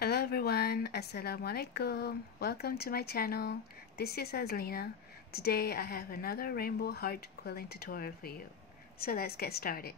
Hello everyone, Assalamualaikum. Welcome to my channel. This is Azlina. Today I have another rainbow heart quilling tutorial for you. So let's get started.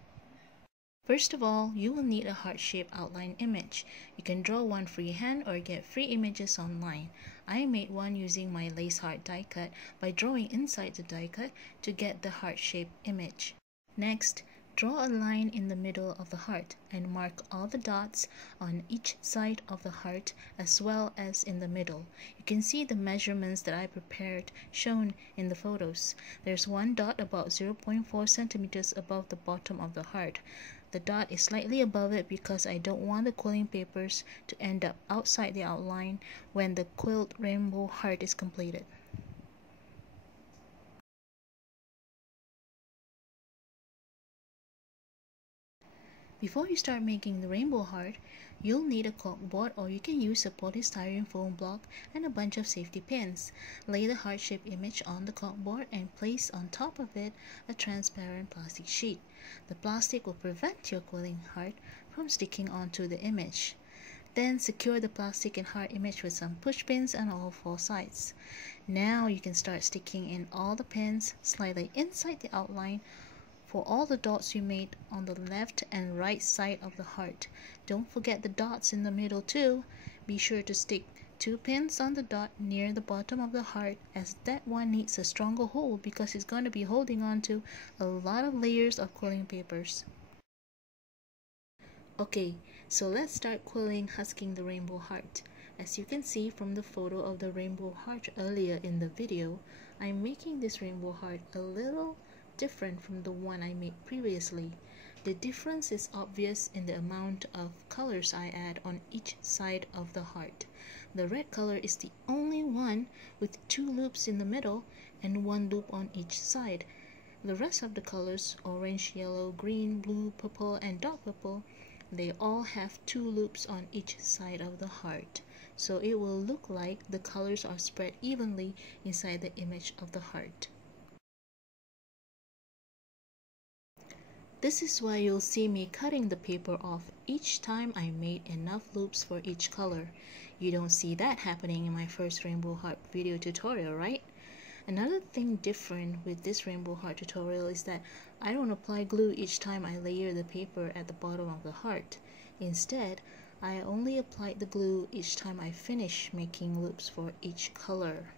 First of all, you will need a heart-shaped outline image. You can draw one freehand or get free images online. I made one using my lace heart die cut by drawing inside the die cut to get the heart-shaped image. Next, draw a line in the middle of the heart and mark all the dots on each side of the heart as well as in the middle. You can see the measurements that I prepared shown in the photos. There's one dot about 0.4 centimeters above the bottom of the heart. The dot is slightly above it because I don't want the quilling papers to end up outside the outline when the quilled rainbow heart is completed. Before you start making the rainbow heart, you'll need a corkboard or you can use a polystyrene foam block and a bunch of safety pins. Lay the heart-shaped image on the corkboard and place on top of it a transparent plastic sheet. The plastic will prevent your quilling heart from sticking onto the image. Then secure the plastic and heart image with some push pins on all four sides. Now you can start sticking in all the pins slightly inside the outline for all the dots you made on the left and right side of the heart. Don't forget the dots in the middle too. Be sure to stick 2 pins on the dot near the bottom of the heart, as that one needs a stronger hold because it's going to be holding on to a lot of layers of quilling papers. Okay, so let's start quilling husking the rainbow heart. As you can see from the photo of the rainbow heart earlier in the video, I'm making this rainbow heart a little different from the one I made previously. The difference is obvious in the amount of colors I add on each side of the heart. The red color is the only one with 2 loops in the middle and 1 loop on each side. The rest of the colors, orange, yellow, green, blue, purple, and dark purple, they all have 2 loops on each side of the heart. So it will look like the colors are spread evenly inside the image of the heart. This is why you'll see me cutting the paper off each time I made enough loops for each color. You don't see that happening in my first rainbow heart video tutorial, right? Another thing different with this rainbow heart tutorial is that I don't apply glue each time I layer the paper at the bottom of the heart. Instead, I only apply the glue each time I finish making loops for each color.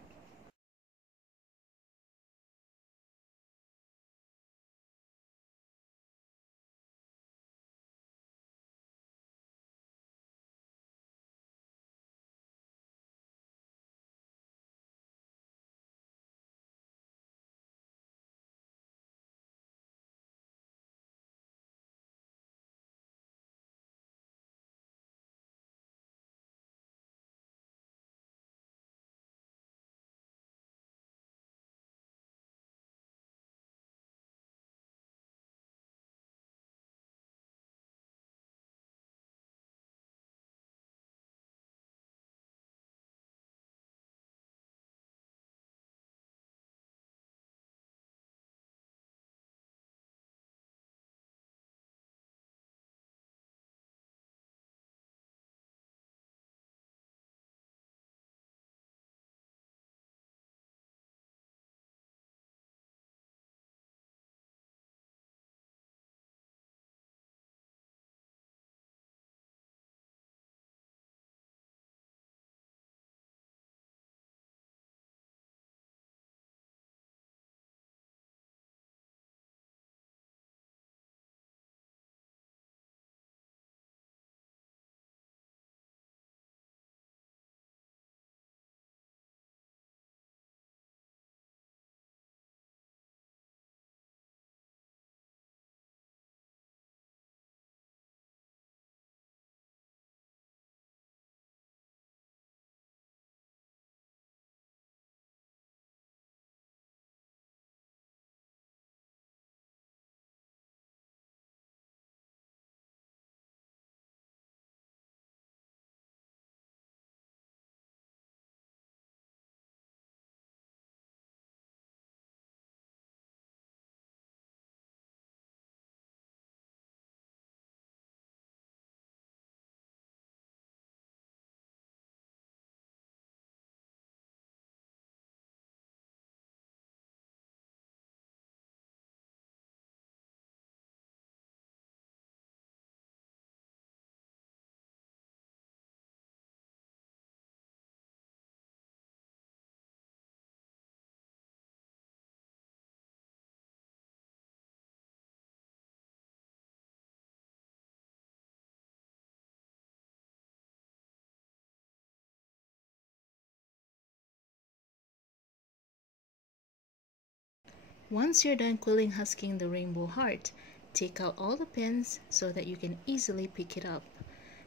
Once you're done quilling husking the rainbow heart, take out all the pins so that you can easily pick it up.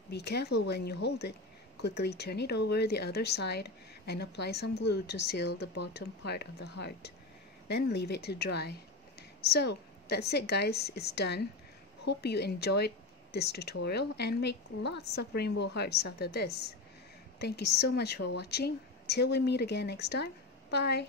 Be careful when you hold it. Quickly turn it over the other side and apply some glue to seal the bottom part of the heart. Then leave it to dry. So that's it guys, it's done. Hope you enjoyed this tutorial and make lots of rainbow hearts after this. Thank you so much for watching. Till we meet again next time. Bye.